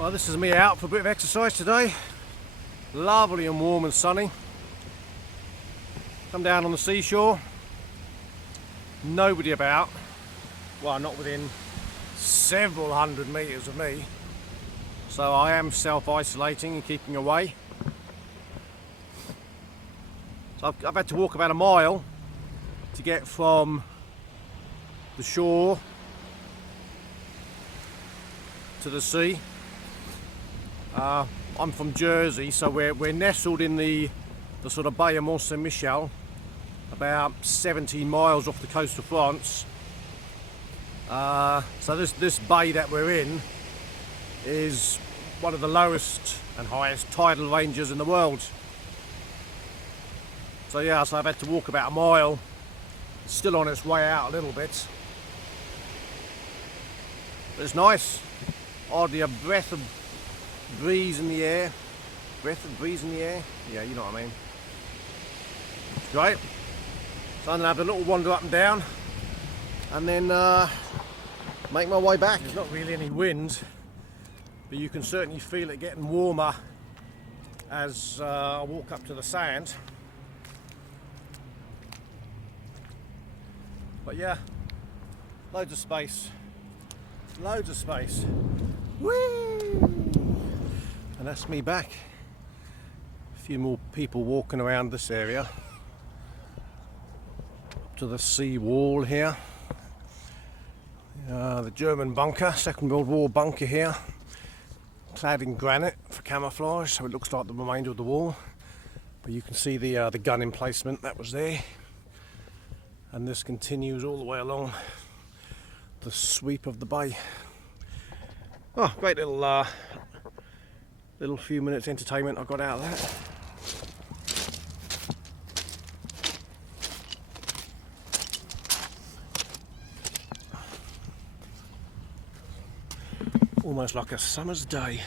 Well, this is me out for a bit of exercise today. Lovely and warm and sunny. Come down on the seashore. Nobody about. Well, not within several hundred metres of me. So I am self-isolating and keeping away. So I've had to walk about a mile to get from the shore to the sea. I'm from Jersey, so we're nestled in the sort of Bay of Mont Saint-Michel, about 17 miles off the coast of France. So this bay that we're in is one of the lowest and highest tidal ranges in the world. So yeah, so I've had to walk about a mile. It's still on its way out a little bit. But it's nice. Hardly a breath of breeze in the air. Breath of breeze in the air? Yeah, you know what I mean. It's great. So I'm going to have a little wander up and down and then make my way back. There's not really any wind, but you can certainly feel it getting warmer as I walk up to the sand. But yeah, loads of space. Loads of space. Whee! And that's me back. A few more people walking around this area. Up to the sea wall here. The German bunker, Second World War bunker here. Clad in granite for camouflage, so it looks like the remainder of the wall. But you can see the gun emplacement that was there. And this continues all the way along the sweep of the bay. Oh, great little few minutes entertainment I got out of that. Almost like a summer's day.